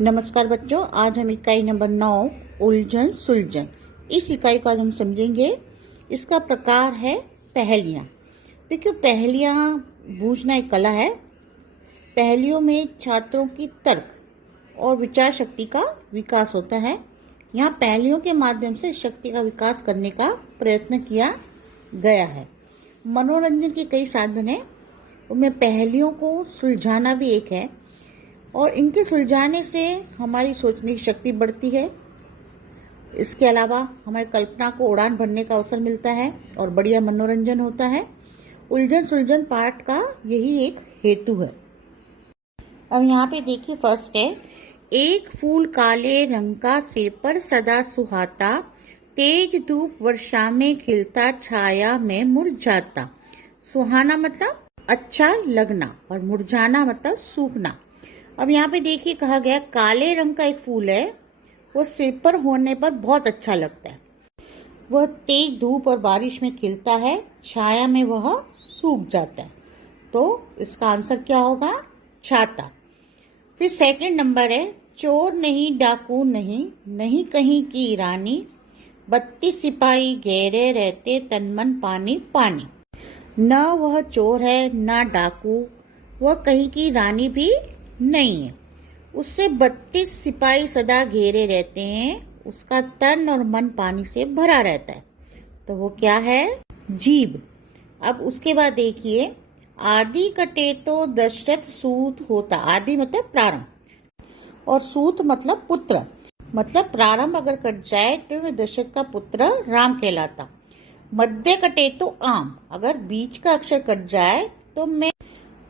नमस्कार बच्चों, आज हम इकाई नंबर 9 उलझन सुलझन इस इकाई को आज हम समझेंगे। इसका प्रकार है पहेलियाँ। देखिए, पहेलियाँ बूझना एक कला है। पहेलियों में छात्रों की तर्क और विचार शक्ति का विकास होता है। यहाँ पहेलियों के माध्यम से शक्ति का विकास करने का प्रयत्न किया गया है। मनोरंजन के कई साधन हैं, उनमें पहेलियों को सुलझाना भी एक है और इनके सुलझाने से हमारी सोचने की शक्ति बढ़ती है। इसके अलावा हमारी कल्पना को उड़ान भरने का अवसर मिलता है और बढ़िया मनोरंजन होता है। उलझन सुलझन पाठ का यही एक हेतु है। अब यहाँ पे देखिए, फर्स्ट है, एक फूल काले रंग का सिर पर सदा सुहाता, तेज धूप वर्षा में खिलता, छाया में मुरझाता। सुहाना मतलब अच्छा लगना और मुरझाना मतलब सूखना। अब यहाँ पे देखिए, कहा गया काले रंग का एक फूल है, वो सिर पर होने पर बहुत अच्छा लगता है। वह तेज धूप और बारिश में खिलता है, छाया में वह सूख जाता है। तो इसका आंसर क्या होगा? छाता। फिर सेकंड नंबर है, चोर नहीं डाकू नहीं, नहीं कहीं की रानी, 32 सिपाही घेरे रहते, तन मन पानी पानी। न वह चोर है न डाकू, वह कहीं की रानी भी नहीं है, उससे 32 सिपाही सदा घेरे रहते हैं, उसका तन और मन पानी से भरा रहता है। तो वो क्या है? जीभ। अब उसके बाद देखिए, आदि कटे तो दशरथ सूत होता। आदि मतलब प्रारंभ और सूत मतलब पुत्र, मतलब प्रारंभ अगर कट जाए तो वह दशरथ का पुत्र राम कहलाता। मध्य कटे तो आम, अगर बीच का अक्षर कट जाए तो मैं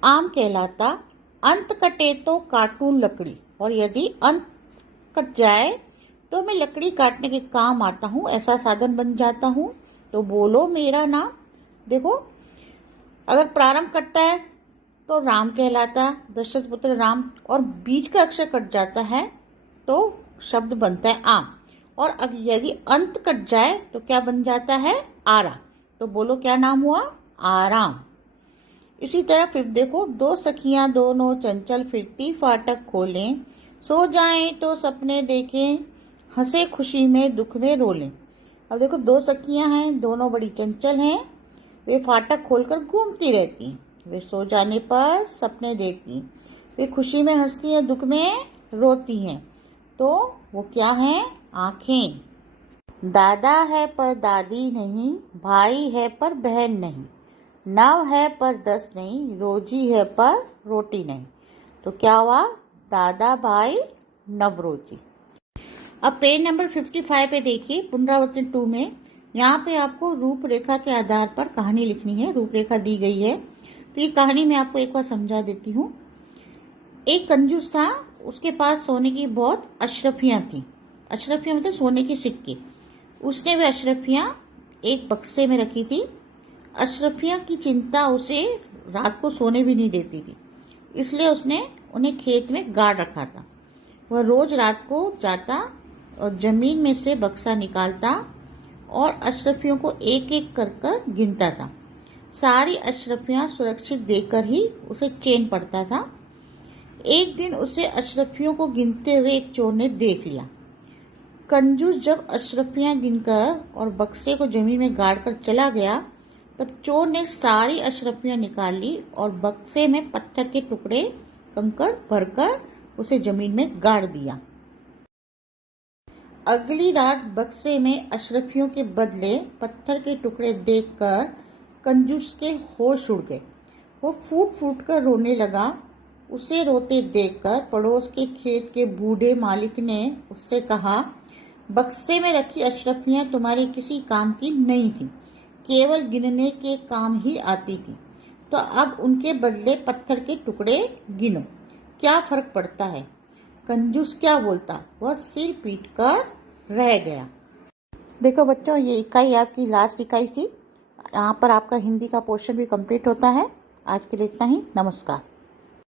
आम कहलाता। अंत कटे तो काटूं लकड़ी, और यदि अंत कट जाए तो मैं लकड़ी काटने के काम आता हूँ, ऐसा साधन बन जाता हूँ। तो बोलो मेरा नाम। देखो, अगर प्रारंभ कटता है तो राम कहलाता, दशरथ पुत्र राम, और बीच का अक्षर कट जाता है तो शब्द बनता है आम, और यदि अंत कट जाए तो क्या बन जाता है? आरा। तो बोलो क्या नाम हुआ? आराम। इसी तरह फिर देखो, दो सखियां दोनों चंचल, फिरती फाटक खोलें, सो जाएं तो सपने देखें, हंसे खुशी में दुख में रोलें। अब देखो, दो सखियां हैं, दोनों बड़ी चंचल हैं, वे फाटक खोलकर घूमती रहती हैं, वे सो जाने पर सपने देखती हैं, वे खुशी में हंसती हैं, दुख में रोती हैं। तो वो क्या है? आंखें। दादा है पर दादी नहीं, भाई है पर बहन नहीं, 9 है पर 10 नहीं, रोजी है पर रोटी नहीं। तो क्या हुआ? दादा भाई नवरोजी। अब पेज नंबर 55 पे देखिए, पुनरावर्तन 2 में यहाँ पे आपको रूपरेखा के आधार पर कहानी लिखनी है। रूपरेखा दी गई है, तो ये कहानी मैं आपको एक बार समझा देती हूँ। एक कंजूस था, उसके पास सोने की बहुत अशरफियाँ थी। अशरफियाँ मतलब सोने के सिक्के। उसने वे अशरफियाँ एक बक्से में रखी थी। अशरफिया की चिंता उसे रात को सोने भी नहीं देती थी, इसलिए उसने उन्हें खेत में गाड़ रखा था। वह रोज रात को जाता और जमीन में से बक्सा निकालता और अशरफियों को एक एक कर कर गिनता था। सारी अशरफियां सुरक्षित देखकर ही उसे चैन पड़ता था। एक दिन उसे अशरफियों को गिनते हुए एक चोर ने देख लिया। कंजूस जब अशरफियां गिनकर और बक्से को जमीन में गाड़कर चला गया, तब चोर ने सारी अशरफियां निकाल ली और बक्से में पत्थर के टुकड़े कंकड़ भरकर उसे जमीन में गाड़ दिया। अगली रात बक्से में अशरफियों के बदले पत्थर के टुकड़े देखकर कंजूस के होश उड़ गए। वो फूट फूट कर रोने लगा। उसे रोते देखकर पड़ोस के खेत के बूढ़े मालिक ने उससे कहा, बक्से में रखी अशरफियां तुम्हारे किसी काम की नहीं थी, केवल गिनने के काम ही आती थी, तो अब उनके बदले पत्थर के टुकड़े गिनो, क्या फर्क पड़ता है? कंजूस क्या बोलता, वह सिर पीट कर रह गया। देखो बच्चों, ये इकाई आपकी लास्ट इकाई थी। यहाँ पर आपका हिंदी का पोर्शन भी कंप्लीट होता है। आज के लिए इतना ही। नमस्कार।